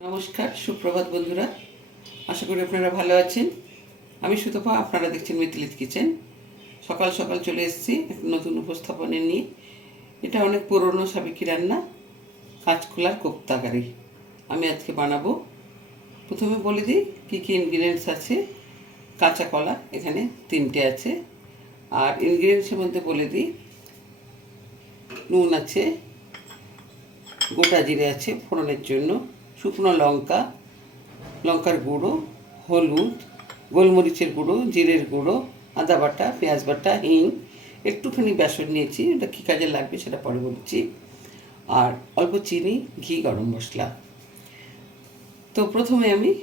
নমস্কার, সুপ্রভাত বন্ধুরা। আশা করি আপনারা ভালো আছেন। আমি সুতপা, আপনারা দেখছেন মিথিলিত কিচেন। সকাল সকাল চলে এসেছি একটা নতুন উপস্থাপনে নিয়ে। এটা অনেক পুরনো সাবেকি রান্না, কাঁচকলার কোপ্তাকারি আমি আজকে বানাবো। প্রথমে বলে দিই, কী কী ইনগ্রিডিয়েন্টস আছে। কাঁচা কলা, এখানে তিনটে আছে। আর ইনগ্রিডিয়েন্টসের মধ্যে বলে দিই, নুন আছে, গোটা জিরে আছে ফোড়নের জন্য। শুকনো লঙ্কা, লঙ্কার গুঁড়ো, হলুদ, গোলমরিচের গুঁড়ো, জিরের গুঁড়ো, আদা বাটা, পেঁয়াজ বাটা, হিং। একটুখানি বেসন নিয়েছি ওটা কী কাজে লাগবে সেটা পরে বলছি। আর অল্প চিনি, ঘি, গরম মশলা। তো প্রথমে আমি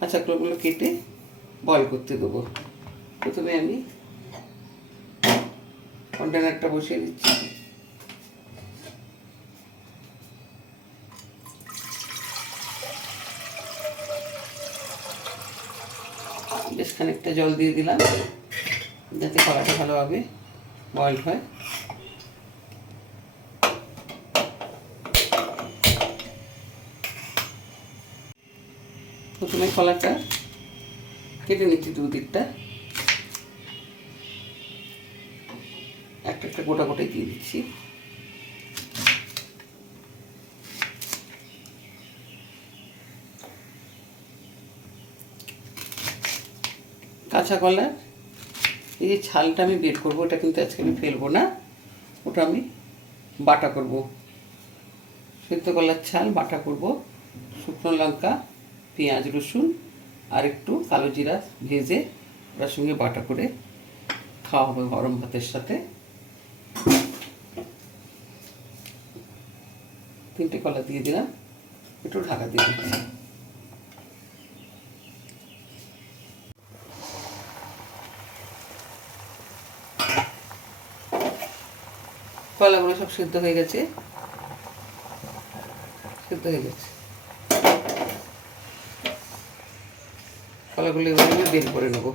কাঁচা কলাগুলো কেটে বয়ল করতে দেবো। প্রথমে আমি কন্টেনারটা বসিয়ে দিচ্ছি। খানিকটা জল দিয়ে দিলাম, যাতে কলাটা ভালোভাবে বয়েল হয়। প্রথমে কলাটা কেটে নিচ্ছি দু দিকটা একটা একটা গোটা গোটাই দিয়ে দিচ্ছি। কাঁচা কলা এই যে ছালটা আমি বের করব, ওটা কিন্তু আজকে আমি ফেলব না। ওটা আমি বাটা করব। সেদ্ধ কলার ছাল বাটা করব। শুকনো লঙ্কা, পেঁয়াজ, রসুন, আর একটু কালো জিরা ভেজে ওটার সঙ্গে বাটা করে খাওয়া হবে গরম ভাতের সাথে। তিনটে কলা দিয়ে দিলাম, একটু ঢাকা দিয়ে দিচ্ছি। কলাগুলো সব সিদ্ধ হয়ে গেছে। সিদ্ধ হয়ে গেছে। কলাগুলো এবার বের করে নেব।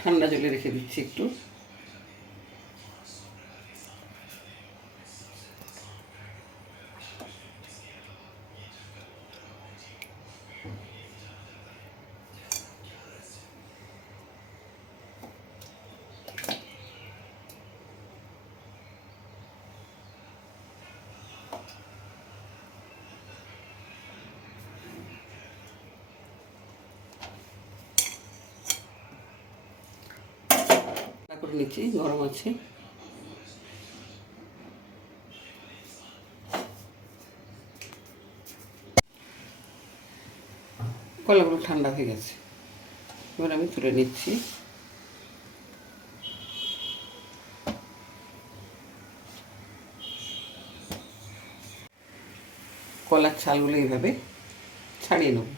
ঠান্ডা জলে রেখে দিচ্ছি একটু। করে নিচ্ছি গরম আছে। কলাগুলো ঠান্ডা হয়ে গেছে। এবার আমি তুলে নিচ্ছি। কলার ছালগুলো এইভাবে ছাড়িয়ে নেব।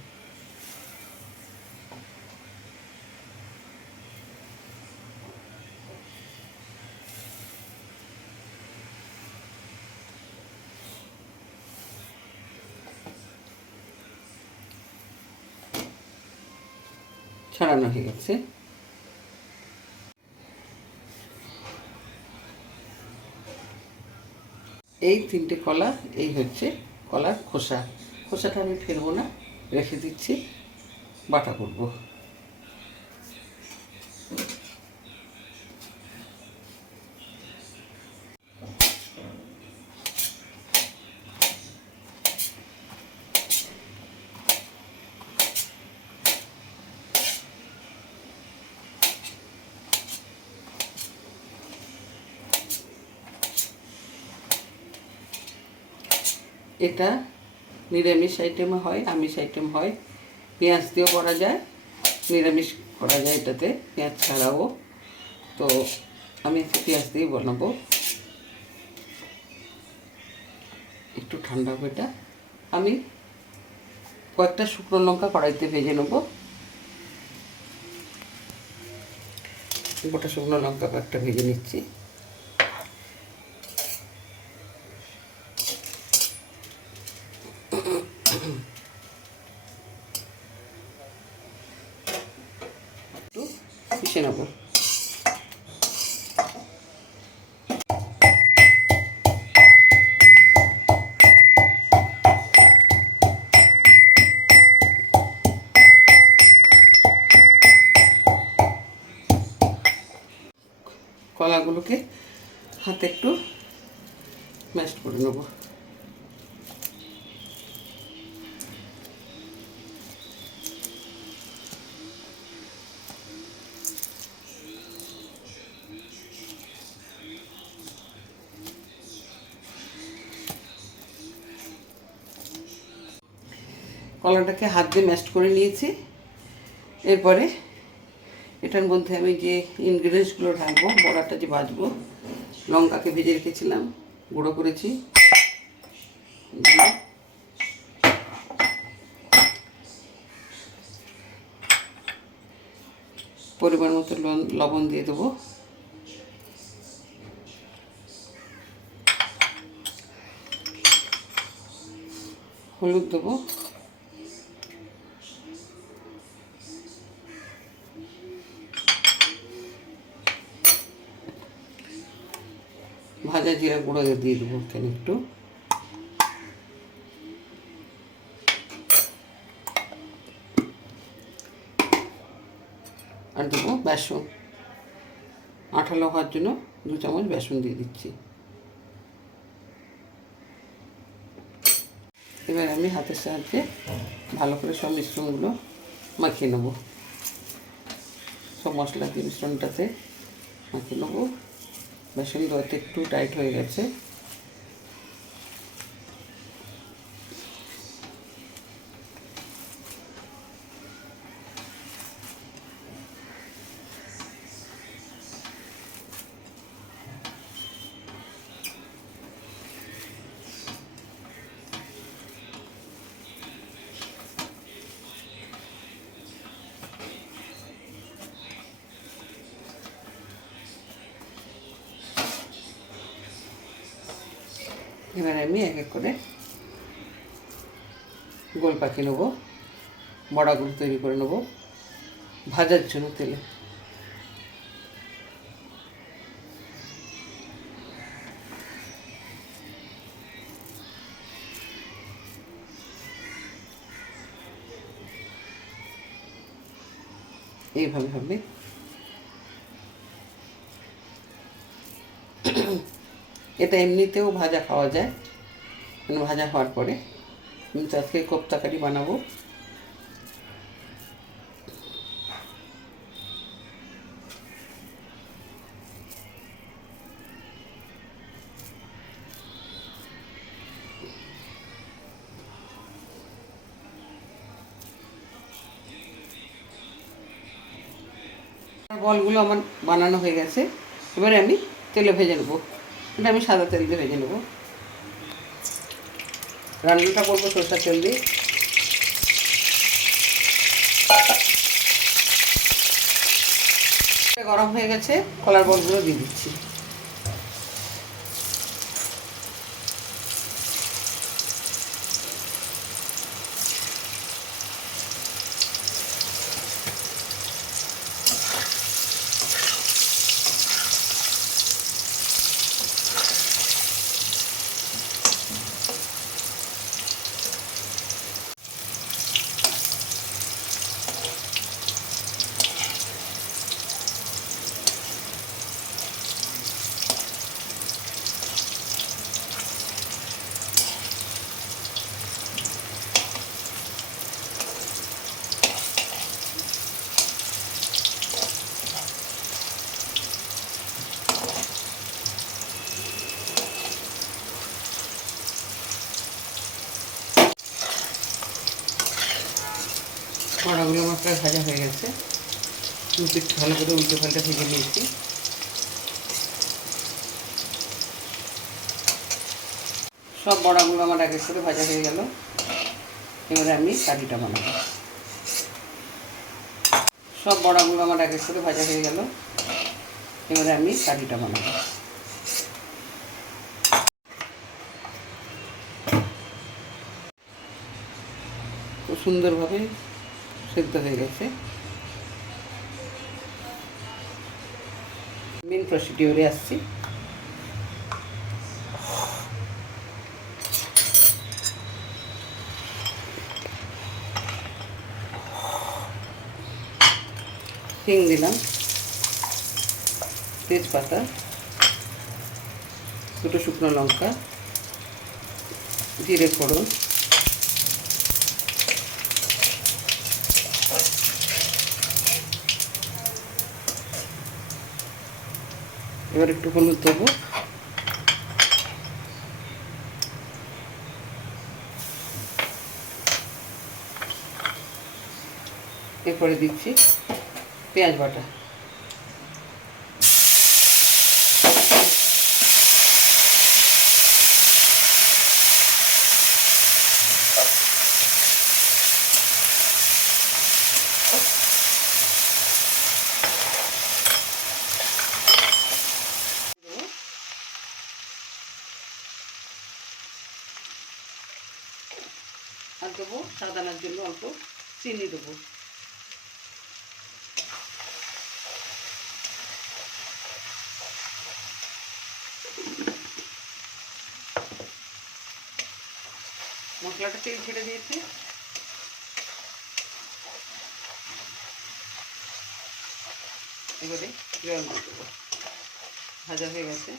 ছাড়ানো হয়ে গেছে। এই তিনটে কলা, এই হচ্ছে কলার খোসা। খোসাটা আমি ফেলব না, রেখে দিচ্ছি, বাটা করব। এটা নিরামিষ আইটেম হয়, আমিষ আইটেম হয়। পেঁয়াজ দিয়েও করা যায়, নিরামিষ করা যায় এটাতে, পেঁয়াজ ছাড়াও। তো আমি পেঁয়াজ দিয়েই বানাবো। একটু ঠান্ডা হবে এটা। আমি কয়েকটা শুকনো লঙ্কা কড়াইতে ভেজে নেব। গোটা শুকনো লঙ্কা কয়েকটা ভেজে নিচ্ছি। কষে নেব। কলাগুলোকে হাতে একটু ম্যাশ করে নেব। কলাটাকে হাত দিয়ে ম্যাশ করে নিয়েছি। এরপরে এটার মধ্যে আমি যে ইনগ্রিডিয়েন্টসগুলো ঢালবো বড়াটা যে বাজবো লঙ্কাকে ভেজে রেখেছিলাম, গুঁড়ো করেছি। পরিমাণ মতো লবণ দিয়ে দেবো। হলুদ দেবো। জিরা গুঁড়ো দিয়ে দেবো এখানে একটু আর দেবো বেসন। আঠালো হওয়ার জন্য দু চামচ বেসন দিয়ে দিচ্ছি। এবার আমি হাতের সাহায্যে ভালো করে সব মিশ্রণগুলো মাখিয়ে নেব। সব মশলা দিয়ে মিশ্রণটাতে মাখিয়ে নেব। বেসন দেওয়াতে একটু টাইট হয়ে গেছে। এবার আমি এক এক করে গোল পাখি নেব বড়াগুলো তৈরি করে নেব, ভাজার জন্য তেলে। এইভাবে হবে। এটা এমনিতেও ভাজা খাওয়া যায়। মানে ভাজা হওয়ার পরে। কিন্তু আজকে কোপ্তাকারি বানাবো। বলগুলো আমার বানানো হয়ে গেছে। এবারে আমি তেলে ভেজে নেব। এটা আমি সাদা তেল দিয়ে ভেজে নেব। রান্নাটা করব সরষার তেল দিয়ে। গরম হয়ে গেছে, কলার বলগুলো দিয়ে দিচ্ছি বড়াগুলো আমার প্রায় ভাজা হয়ে গেছে। কিন্তু একটু ভালো করে উল্টো পাল্টা ভেজে নিয়েছি। সব বড়াগুলো আমার আগে করে ভাজা হয়ে গেল। এবারে আমি কারিটা বানাবো। সব বড়াগুলো আমার আগে করে ভাজা হয়ে গেল। এবারে আমি কারিটা বানাবো। সুন্দরভাবে সেদ্ধ হয়ে গেছে। মেন প্রসিডিওরে আসছি। হিং দিলাম। তেজপাতা দুটো শুকনো লঙ্কা জিরে ফোড়ন। এবার একটু হলুদ দেবো। এরপরে দিচ্ছি পেঁয়াজ বাটা আর দেবো সাদানার জন্য অল্প চিনি দেবো। মশলাটা তেল ছেড়ে দিয়েছে। এবারে জল দিয়ে দেবো। ভাজা হয়ে গেছে।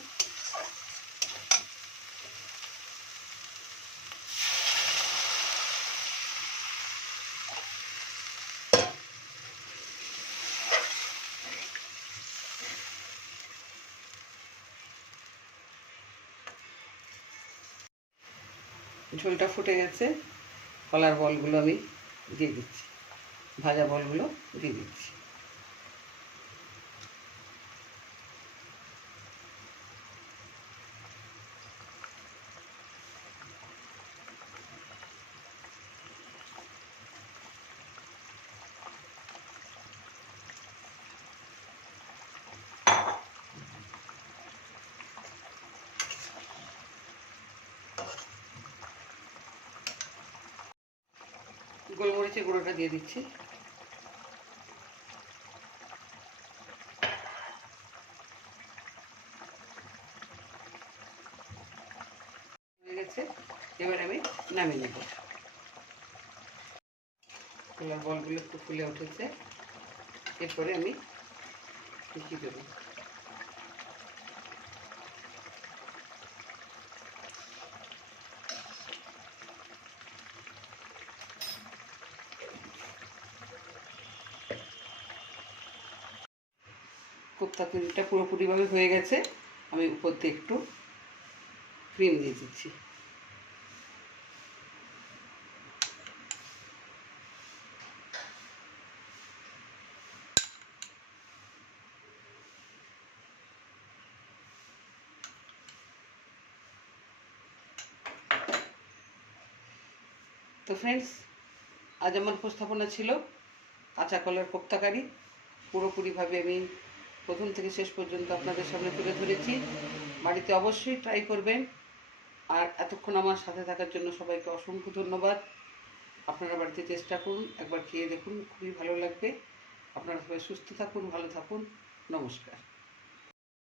ঝোলটা ফুটে গেছে। কলার বলগুলো আমি দিয়ে দিচ্ছি। ভাজা বলগুলো দিয়ে দিচ্ছি। গোলমরিচের গুঁড়োটা দিয়ে দিচ্ছি। গেছে। এবার আমি নামিয়ে নেব। বলগুলো একটু ফুলে উঠেছে। এরপরে আমি কি দেবো। কোপ্তা তৈরিটা পুরোপুরিভাবে হয়ে গেছে। আমি উপর দিয়ে একটু ক্রিম দিয়ে দিচ্ছি। তো ফ্রেন্ডস আজ আমার উপস্থাপনা ছিল কাঁচা কলার কোপ্তাকারি। পুরোপুরিভাবে আমি প্রথম থেকে শেষ পর্যন্ত আপনাদের সামনে তুলে ধরেছি। বাড়িতে অবশ্যই ট্রাই করবেন। আর এতক্ষণ আমার সাথে থাকার জন্য সবাইকে অসংখ্য ধন্যবাদ। আপনারা বাড়িতে চেষ্টা করুন, একবার খেয়ে দেখুন, খুবই ভালো লাগবে। আপনারা সবাই সুস্থ থাকুন, ভালো থাকুন। নমস্কার।